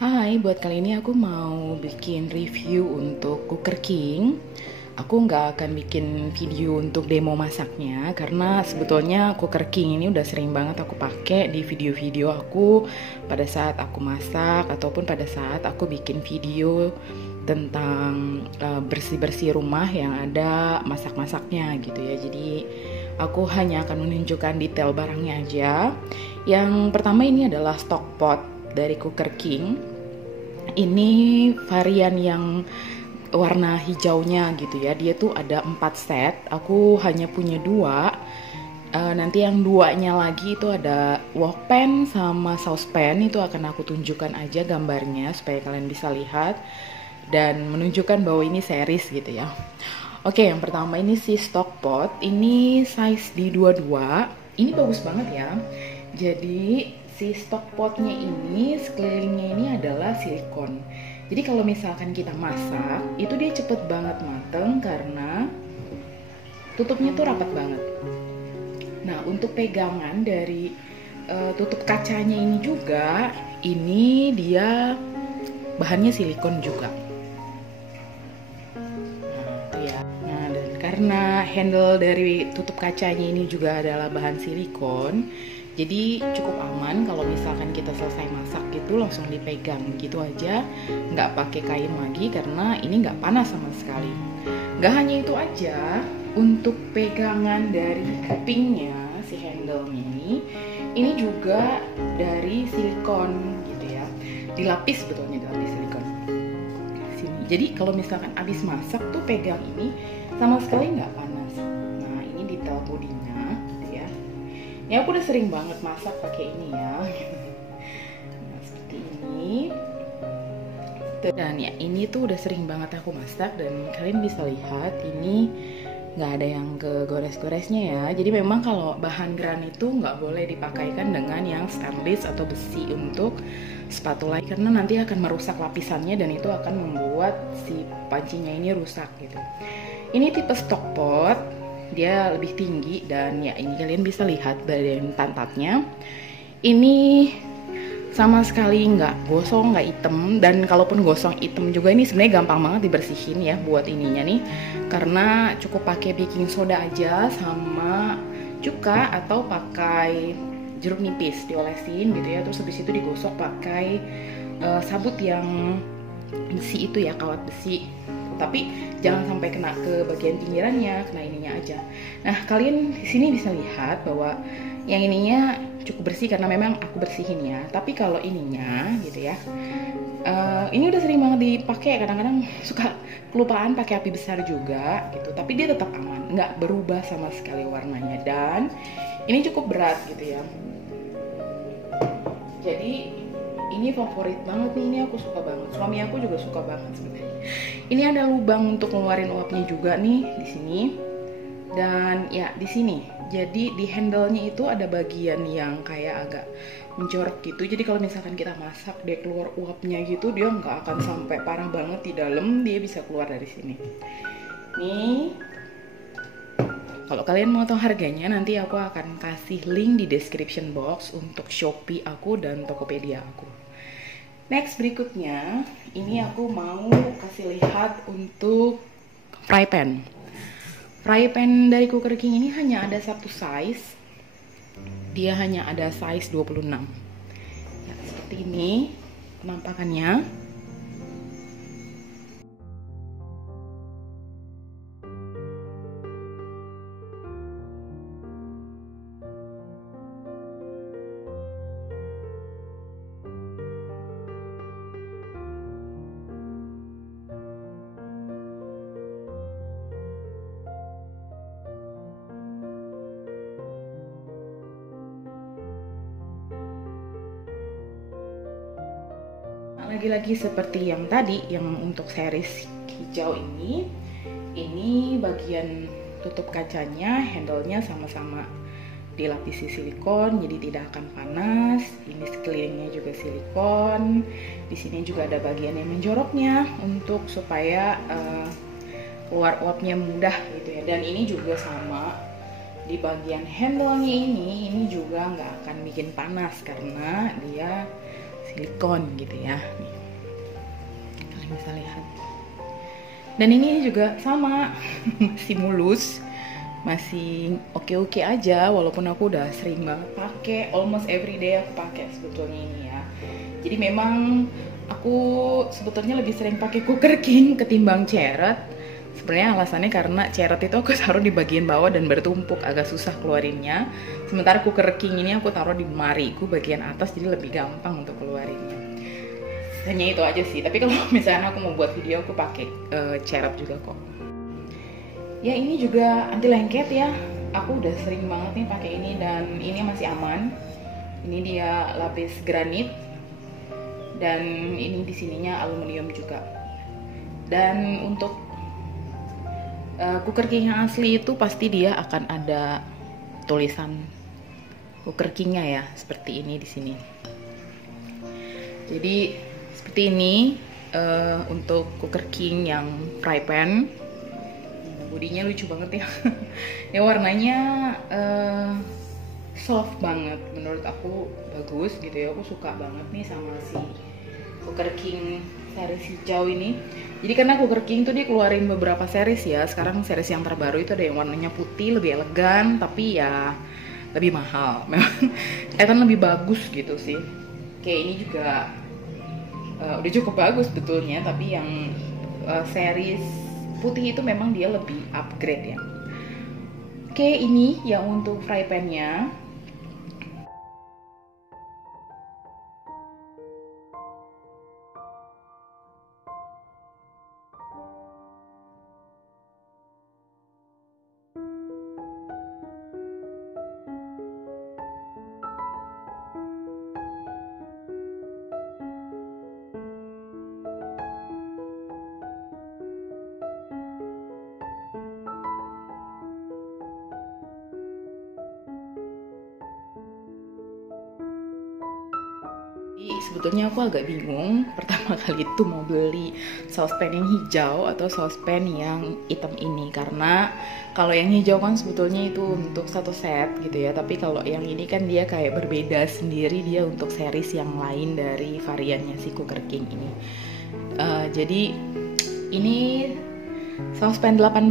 Hai, buat kali ini aku mau bikin review untuk Cooker King. Aku nggak akan bikin video untuk demo masaknya karena sebetulnya Cooker King ini udah sering banget aku pakai di video-video aku pada saat aku masak ataupun pada saat aku bikin video tentang bersih-bersih rumah yang ada masak-masaknya gitu ya. Jadi aku hanya akan menunjukkan detail barangnya aja. Yang pertama ini adalah stock pot dari Cooker King. Ini varian yang warna hijaunya gitu ya. Dia tuh ada 4 set. Aku hanya punya 2. Nanti yang 2-nya lagi itu ada wok pan sama saucepan. Itu akan aku tunjukkan aja gambarnya supaya kalian bisa lihat dan menunjukkan bahwa ini series gitu ya. Oke, yang pertama ini si stock pot. Ini size di 22. Ini bagus banget ya. Jadi si stock potnya ini sekelilingnya ini adalah silikon. Jadi kalau misalkan kita masak, itu dia cepet banget mateng karena tutupnya tuh rapat banget. Nah, untuk pegangan dari tutup kacanya ini juga, ini dia bahannya silikon juga. Nah, ya. Nah, dan karena handle dari tutup kacanya ini juga adalah bahan silikon, jadi cukup aman kalau misalkan kita selesai masak gitu langsung dipegang gitu aja, nggak pakai kain lagi karena ini nggak panas sama sekali. Nggak hanya itu aja, untuk pegangan dari kupingnya si handle ini juga dari silikon gitu ya, dilapis betulnya dilapis silikon sini. Jadi kalau misalkan abis masak tuh pegang ini sama sekali nggak panas. Nah ini detail bodinya. Ya aku udah sering banget masak pakai ini ya. Nah, seperti ini. Dan ya ini tuh udah sering banget aku masak dan kalian bisa lihat ini nggak ada yang kegores-goresnya ya. Jadi memang kalau bahan granit itu nggak boleh dipakaikan dengan yang stainless atau besi untuk spatula karena nanti akan merusak lapisannya dan itu akan membuat si pancinya ini rusak gitu. Ini tipe stock pot. Dia lebih tinggi dan ya ini kalian bisa lihat bagian pantatnya. Ini sama sekali nggak gosong, nggak hitam, dan kalaupun gosong hitam juga ini sebenarnya gampang banget dibersihin ya buat ininya nih, karena cukup pakai baking soda aja sama cuka atau pakai jeruk nipis diolesin gitu ya, terus habis itu digosok pakai sabut yang besi itu ya, kawat besi. Tapi jangan sampai kena ke bagian pinggirannya, kena ininya aja. Nah, kalian di sini bisa lihat bahwa yang ininya cukup bersih karena memang aku bersihin ya. Tapi kalau ininya gitu ya, ini udah sering banget dipakai. Kadang-kadang suka kelupaan pakai api besar juga gitu. Tapi dia tetap aman, nggak berubah sama sekali warnanya. Dan ini cukup berat gitu ya. Jadi ini favorit banget nih, ini aku suka banget. Suami aku juga suka banget sebenarnya. Ini ada lubang untuk ngeluarin uapnya juga nih di sini. Dan ya di sini. Jadi di handle-nya itu ada bagian yang kayak agak mencorok gitu. Jadi kalau misalkan kita masak dia keluar uapnya gitu, dia nggak akan sampai parah banget di dalam, dia bisa keluar dari sini. Nih. Kalau kalian mau tahu harganya, nanti aku akan kasih link di description box untuk Shopee aku dan Tokopedia aku. Next berikutnya, ini aku mau kasih lihat untuk fry pan. Fry pan dari Cooker King ini hanya ada satu size. Dia hanya ada size 26. Ya, seperti ini penampakannya. Lagi-lagi seperti yang tadi, yang untuk series hijau ini bagian tutup kacanya, handle-nya sama-sama dilapisi silikon, jadi tidak akan panas. Ini sekelilingnya juga silikon. Di sini juga ada bagian yang menjoroknya untuk supaya keluar uapnya mudah gitu ya. Dan ini juga sama di bagian handle-nya ini juga nggak akan bikin panas karena dia silikon gitu ya. Nih, kalian bisa lihat. Dan ini juga sama, masih mulus, masih oke-oke aja, walaupun aku udah sering banget pakai, almost every day aku pakai sebetulnya ini ya. Jadi memang aku sebetulnya lebih sering pakai Cooker King ketimbang Ceret. Sebenarnya alasannya karena Ceret itu aku taruh di bagian bawah dan bertumpuk, agak susah keluarinnya. Sementara Cooker King ini aku taruh di lemariku bagian atas, jadi lebih gampang untuk keluarinnya. Hanya itu aja sih, tapi kalau misalnya aku mau buat video aku pakai Ceret juga kok. Ya ini juga anti lengket ya, aku udah sering banget nih pakai ini dan ini masih aman. Ini dia lapis granit dan ini di sininya aluminium juga. Dan untuk Cooker King yang asli itu pasti dia akan ada tulisan Cooker King-nya ya, seperti ini di sini. Jadi seperti ini untuk Cooker King yang fry pan. Bodinya lucu banget ya. Ya warnanya soft banget, menurut aku bagus gitu ya. Aku suka banget nih sama si Cooker King series hijau ini. Jadi karena Cooker King tuh dia keluarin beberapa series ya. Sekarang series yang terbaru itu ada yang warnanya putih, lebih elegan, tapi ya lebih mahal. Memang kelihatan lebih bagus gitu sih. Kayak ini juga udah cukup bagus betulnya, tapi yang series putih itu memang dia lebih upgrade ya. Oke, ini yang untuk fry pan-nya. Sebetulnya aku agak bingung pertama kali itu mau beli saucepan yang hijau atau saucepan yang hitam ini, karena kalau yang hijau kan sebetulnya itu untuk satu set gitu ya, tapi kalau yang ini kan dia kayak berbeda sendiri, dia untuk series yang lain dari variannya si Cooker King ini. Jadi ini saucepan 18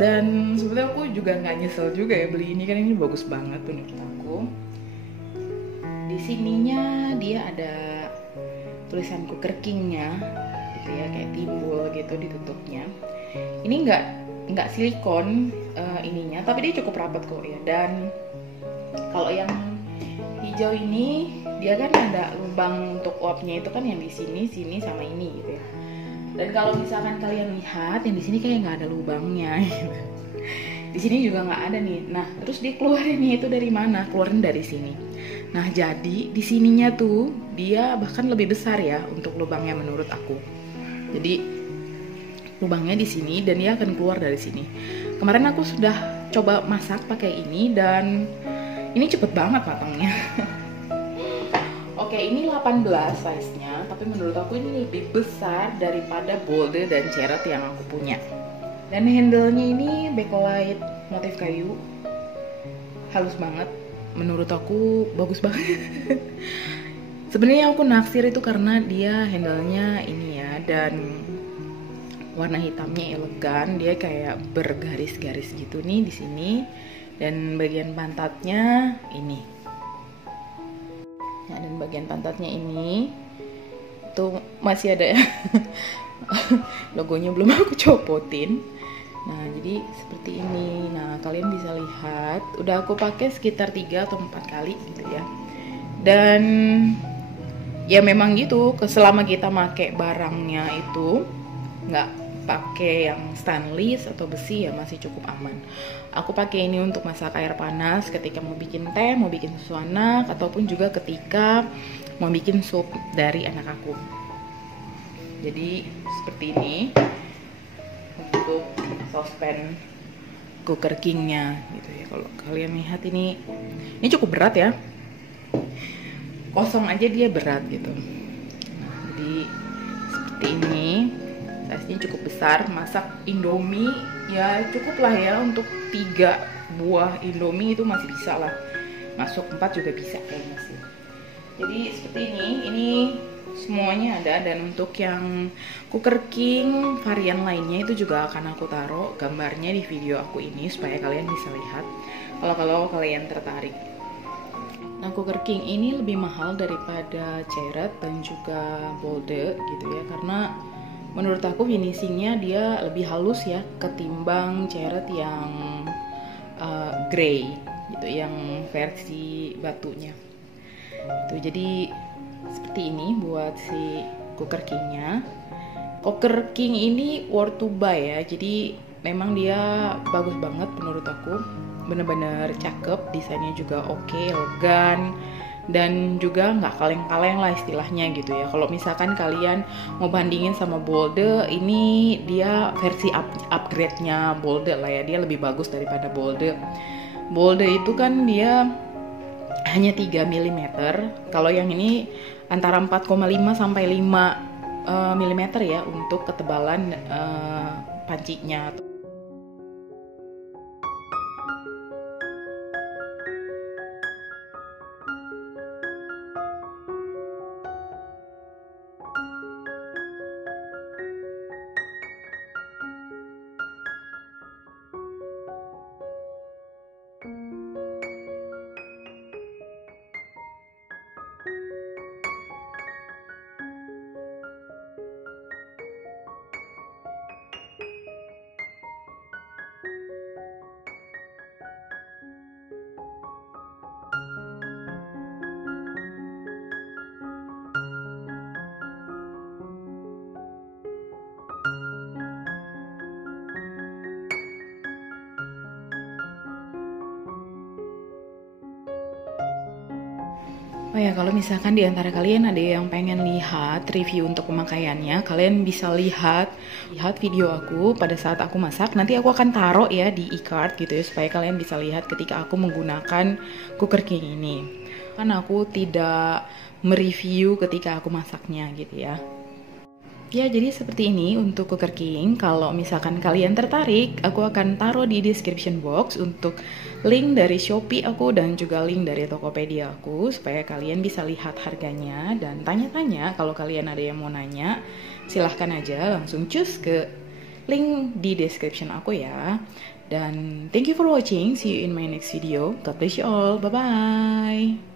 dan sebetulnya aku juga nggak nyesel juga ya beli ini, kan ini bagus banget menurut aku. Di sininya dia ada tulisan Cooker King-nya gitu ya, kayak timbul gitu di tutupnya. Ini nggak silikon ininya, tapi dia cukup rapat kok ya. Dan kalau yang hijau ini dia kan ada lubang untuk uapnya itu kan, yang di sini sama ini gitu ya. Dan kalau misalkan kalian lihat yang di sini kayak nggak ada lubangnya gitu. Di sini juga nggak ada nih. Nah, terus dia keluarinnya itu dari mana? Keluarin dari sini. Nah, jadi di sininya tuh dia bahkan lebih besar ya untuk lubangnya menurut aku. Jadi lubangnya di sini dan dia akan keluar dari sini. Kemarin aku sudah coba masak pakai ini dan ini cepet banget matangnya. Oke, ini 18 size-nya, tapi menurut aku ini lebih besar daripada Bolde dan Ceret yang aku punya. Dan handle-nya ini Bakelite motif kayu, halus banget. Menurut aku bagus banget. Sebenarnya aku naksir itu karena dia handle-nya ini ya, dan warna hitamnya elegan. Dia kayak bergaris-garis gitu nih di sini, dan bagian pantatnya ini. Nah, dan bagian pantatnya ini tuh masih ada logonya belum aku copotin. Nah, jadi seperti ini. Nah, kalian bisa lihat udah aku pakai sekitar 3 atau 4 kali gitu ya. Dan ya memang gitu, selama kita pakai barangnya itu nggak pakai yang stainless atau besi ya masih cukup aman. Aku pakai ini untuk masak air panas ketika mau bikin teh, mau bikin susu anak, ataupun juga ketika mau bikin sup dari anak aku. Jadi seperti ini untuk saucepan Cooker King-nya gitu ya. Kalau kalian lihat ini cukup berat ya. Kosong aja dia berat gitu. Nah, jadi seperti ini. Size-nya cukup besar. Masak Indomie ya cukup lah ya, untuk 3 buah Indomie itu masih bisa lah. Masuk 4 juga bisa kayaknya sih. Jadi seperti ini semuanya ada, dan untuk yang Cooker King varian lainnya itu juga akan aku taruh gambarnya di video aku ini supaya kalian bisa lihat kalau kalian tertarik. Nah, Cooker King ini lebih mahal daripada Cerat dan juga Bolde gitu ya, karena menurut aku finishingnya dia lebih halus ya ketimbang Cerat yang grey gitu, yang versi batunya. Itu jadi seperti ini buat si Cooker King-nya. Cooker King ini worth to buy ya, jadi memang dia bagus banget menurut aku, bener-bener cakep, desainnya juga oke, elegan, dan juga nggak kaleng-kaleng lah istilahnya gitu ya. Kalau misalkan kalian mau bandingin sama Bolde, ini dia versi upgrade-nya Bolde lah ya, dia lebih bagus daripada Bolde. Bolde itu kan dia hanya 3 mm, kalau yang ini antara 4,5 sampai 5 mm ya untuk ketebalan pancinya. Oh ya, kalau misalkan di antara kalian ada yang pengen lihat review untuk pemakaiannya, kalian bisa lihat video aku pada saat aku masak. Nanti aku akan taruh ya di e-card gitu ya, supaya kalian bisa lihat ketika aku menggunakan Cooker King ini. Kan aku tidak mereview ketika aku masaknya gitu ya. Ya, jadi seperti ini untuk Cooker King. Kalau misalkan kalian tertarik, aku akan taruh di description box untuk link dari Shopee aku dan juga link dari Tokopedia aku, supaya kalian bisa lihat harganya dan tanya-tanya. Kalau kalian ada yang mau nanya, silahkan aja langsung cus ke link di description aku ya. Dan thank you for watching. See you in my next video. God bless you all. Bye-bye.